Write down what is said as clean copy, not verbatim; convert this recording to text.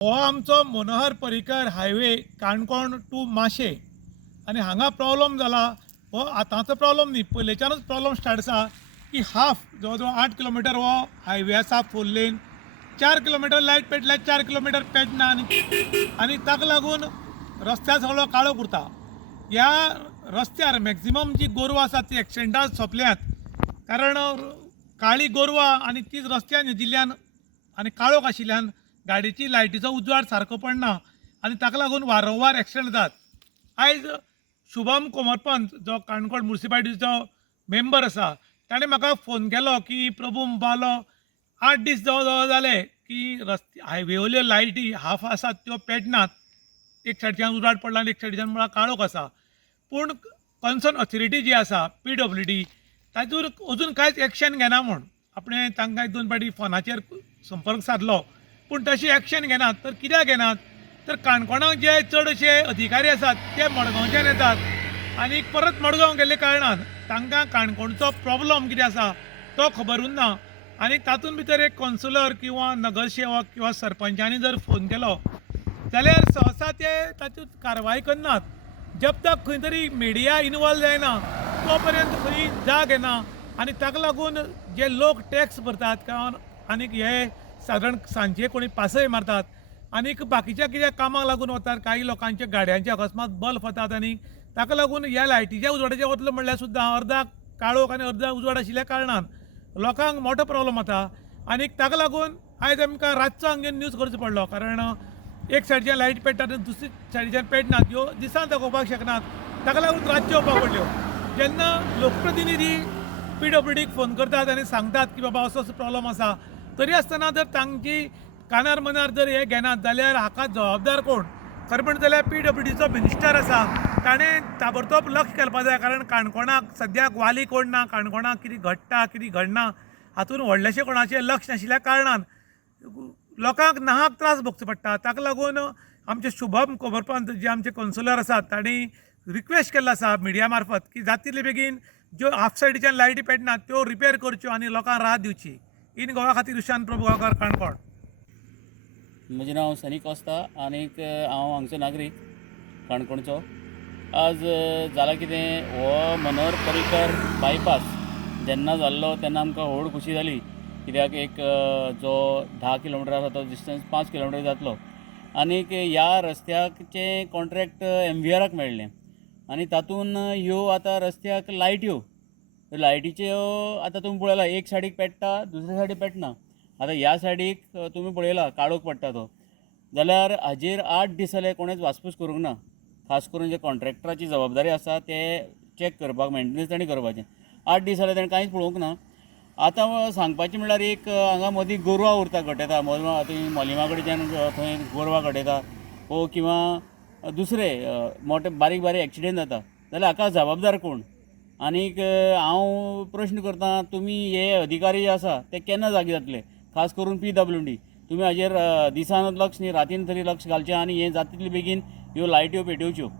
हो आमचो Manohar Parrikar highway Canacona to माशे आनी हांगा प्रॉब्लम जाला. हो आतांचो प्रॉब्लम न्ही, पयलींच्यानूच प्रॉब्लम स्टार्ट आसा की हाफ जवळ जवळ 8 किलोमिटर हो हायवे आसा फोर लेन. 4 किलोमिटर लायट पेटल्यार 4 किलोमिटर पेटना आनी ताका लागून रस्त्यार सगळो काळोख उरता. ह्या रस्त्यार मॅक्झिमम जी गोरवां आसात ती एक्सिडेंटां सोंपल्यात, कारण काळी गोरवां आनी तीच रस्त्यार न्हिदिल्ल्यान आनी काळोख आशिल्ल्यान गाडयेची लायटीचो उजवाड सारको पडना आनी ताका लागून वारंवार एक्सिडेंट जातात. आयज शुभम कोमरपंत जो काणकोण म्युनिसिपालिटीचो मेंबर आसा, ताणें म्हाका फोन केलो की प्रभू बालो 8 दीस जवळ जवळ जाले की हायवे वयल्यो लायटी हाफ आसात त्यो पेटनात. एक सायडीच्यान उजवाड पडला आनी एक सायडीच्यान म्हळ्यार काळोख आसा. पूण कन्सर्न ऑथॉरिटी जी आसा PWD तातूंत अजून कांयच एक्शन घेना म्हूण आपणें तांकां 1-2 फावटी फोनाचेर संपर्क सादलो, पूण तशी एक्शन घेनात. तर कित्याक घेनात? तर काणकोणाक जे चडशे अधिकारी आसात ते मडगांवच्यान येतात आनी परत मडगांव गेल्ले कारणान तांकां काणकोणचो प्रॉब्लम कितें आसा तो खबर उरना. आनी तातूंत भितर एक कावन्सिलर किंवा नगरसेवक किंवा सरपंचांनी जर फोन केलो जाल्यार सहसा ते तातूंत कारवाय करनात. जब तक खंय तरी मिडिया इनवॉल्व जायना तो पर्यंत खंय जाग येना आनी ताका लागून जे लोक टॅक्स भरतात किंवा आनीक हे सादारण सांजचे कोणी पासय मारतात आनीक बाकीच्या कित्याक कामाक लागून वतात, काही लोकांच्या गाडयांचे अकस्मात बल्ब वतात आनी ताका लागून ह्या लायटीच्या उजवाडाचेर वतलो म्हणल्यार सुद्दां अर्दा काळोख आनी अर्दा उजवाड आशिल्ल्या कारणान लोकांक मोठो प्रॉब्लम जाता. आनीक ताका लागून आयज आमकां रातचो हांगा न्यूज करचो पडलो, कारण एक सायडीच्यान लायट पेटतात आनी दुसरी सायडीच्यान पेटनात. ह्यो दिसान दाखोवपाक शकनात, ताका लागून रातच्यो येवपाक पडल्यो. जेन्ना लोकप्रतिनिधी PWDक फोन करतात आनी सांगतात की बाबा असो असो प्रॉब्लम आसा, तरी आसतना जर तांची कानार मनार जर हे घेनात जाल्यार हाका जबाबदार कोण? खरें म्हणटा जाल्यार PWDचो मिनिस्टर आसा, ताणें ताबडतोब लक्ष घालपाक जाय. कारण काणकोणाक सद्याक वाली कोण ना, काणकोणाक कितें घडटा कितें घडना हातूंत व्हडलेशें कोणाचें लक्ष नाशिल्ल्या कारणान लोकांक नाहक त्रास भोगचे पडटा. ताका लागून आमचे शुभम कोमरपंत जे आमचे कावन्सिलर आसात तांणी रिक्वेस्ट केल्लो आसा मिडिया मार्फत की जाता तितले बेगीन ज्यो हाफ सायडीच्यान लायटी पेटनात त्यो रिपेर करच्यो आनी लोकांक राहत दिवची. इन गोवा खातीर उशांत प्रभू गांवकार, काणकोण. म्हजें नांव सनी कोस्ता आनीक हांव हांगचो नागरीक काणकोणचो. आज जालां कितें, हो मनोहर पर्रीकर बायपास जेन्ना जाल्लो तेन्ना आमकां व्हड खुशी जाली, कित्याक एक जो 10 किलोमिटर आसा तो डिस्टन्स 5 किलोमिटर जातलो. आनीक ह्या रस्त्याचे कॉन्ट्रॅक्ट MVRक मेळ्ळें आनी तातूंत ह्यो आतां रस्त्याक लायटीच्यो आतां तुमी पळयला एक सायडीक पेट्टा दुसरे सायडीक पेटना. आतां ह्या सायडीक तुमी पळयला काळोख पडटा तो, जाल्यार हाजेर 8 दीस जाले कोणेच वासपूस करूंक ना. खास करून जे कॉन्ट्रॅक्टराची जबाबदारी आसा ते चॅक करपाक, मेंटेनन्स तांणी करपाचें. 8 दीस जाले ताणें कांयच पळोवंक ना. आतां सांगपाचें म्हणल्यार एक हांगा मदीं गोरवां उरता घटयता, मोलिमा कडेच्यान थंय गोरवां घटयता वो किंवा दुसरे मोठे बारीक बारीक एक्सिडेंट जाता, जाल्यार हाका जबाबदार कोण? आनीक हांव प्रश्न करतां, तुमी हे अधिकारी जे आसा ते केन्ना जागे जातले? खास करून PWD तुमी हाजेर दिसान लक्ष न्ही रातीन तरी लक्ष घालचें आनी हें जाता तितले बेगीन ह्यो लायट्यो पेटोवच्यो.